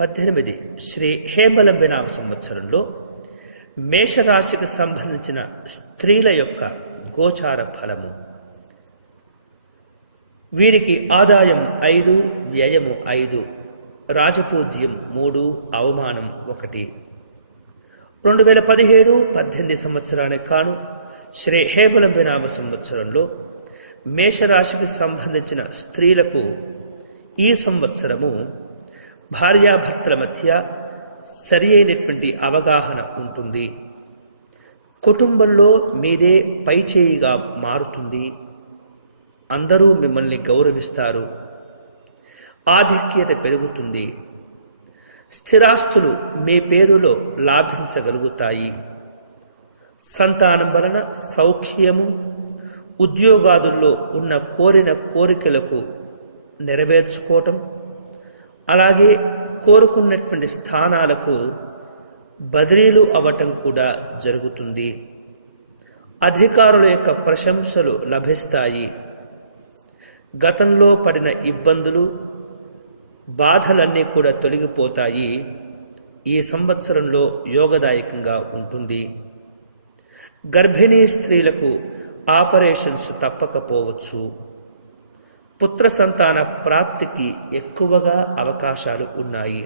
18 శ్రీ హేమలంబినామ సంవత్సరంలో మేషరాశికి సంబంధించిన స్త్రీల యొక్క గోచార ఫలము. వీరికి ఆదాయం 5, వ్యయము 5, రాజపూజ్యం 3, అవమానం 1. 2017-18 సంవత్సరానికి కాను శ్రీ హేమలంబినామ సంవత్సరంలో మేషరాశికి సంబంధించిన స్త్రీలకు ఈ సంవత్సరము భార్యాభర్తల మధ్య సరి అయినటువంటి అవగాహన ఉంటుంది. కుటుంబంలో మీదే పైచేయిగా మారుతుంది. అందరూ మిమ్మల్ని గౌరవిస్తారు. ఆధిక్యత పెరుగుతుంది. స్థిరాస్తులు మీ పేరులో లాభించగలుగుతాయి. సంతానం వలన సౌఖ్యము, ఉద్యోగాదుల్లో ఉన్న కోరిన కోరికలకు నెరవేర్చుకోవటం, అలాగే కోరుకున్నటువంటి స్థానాలకు బదిలీలు అవ్వటం కూడా జరుగుతుంది. అధికారుల యొక్క ప్రశంసలు లభిస్తాయి. గతంలో పడిన ఇబ్బందులు, బాధలన్నీ కూడా తొలగిపోతాయి. ఈ సంవత్సరంలో యోగదాయకంగా ఉంటుంది. గర్భిణీ స్త్రీలకు ఆపరేషన్స్ తప్పకపోవచ్చు. పుత్ర సంతాన ప్రాప్తికి ఎక్కువగా అవకాశాలు ఉన్నాయి.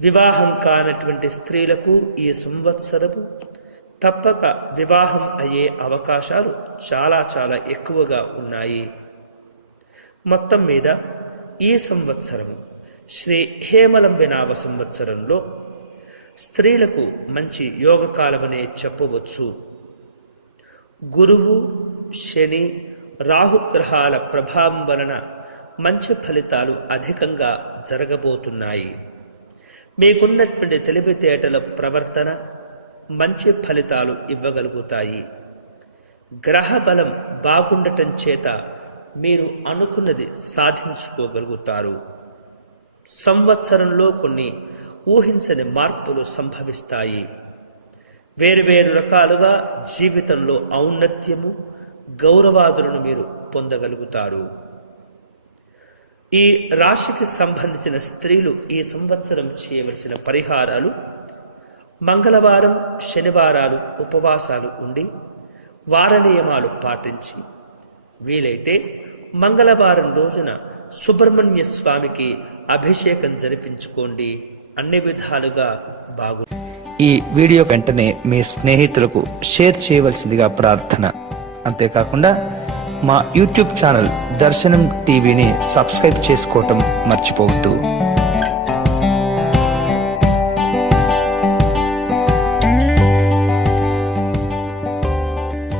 వివాహం కానటువంటి స్త్రీలకు ఈ సంవత్సరము తప్పక వివాహం అయ్యే అవకాశాలు చాలా ఎక్కువగా ఉన్నాయి. మొత్తం మీద ఈ సంవత్సరము శ్రీ హేమలంబినామ సంవత్సరంలో స్త్రీలకు మంచి యోగకాలమనే చెప్పవచ్చు. గురువు, శని, రాహుగ్రహాల ప్రభావం వలన మంచి ఫలితాలు అధికంగా జరగబోతున్నాయి. మీకున్నటువంటి తెలివితేటల ప్రవర్తన మంచి ఫలితాలు ఇవ్వగలుగుతాయి. గ్రహ బలం బాగుండటం చేత మీరు అనుకున్నది సాధించుకోగలుగుతారు. సంవత్సరంలో కొన్ని ఊహించని మార్పులు సంభవిస్తాయి. వేరువేరు రకాలుగా జీవితంలో ఔన్నత్యము, గౌరవాదులను మీరు పొందగలుగుతారు. ఈ రాశికి సంబంధించిన స్త్రీలు ఈ సంవత్సరం చేయవలసిన పరిహారాలు: మంగళవారం, శనివారాలు ఉపవాసాలు ఉండి వార నియమాలు పాటించి, వీలైతే మంగళవారం రోజున సుబ్రహ్మణ్య స్వామికి అభిషేకం జరిపించుకోండి. అన్ని విధాలుగా బాగుంది. ఈ వీడియో వెంటనే మీ స్నేహితులకు షేర్ చేయవలసిందిగా ప్రార్థన. అంతేకాకుండా మా యూట్యూబ్ ఛానల్ దర్శనం టీవీని సబ్స్క్రైబ్ చేసుకోవటం మర్చిపోవద్దు.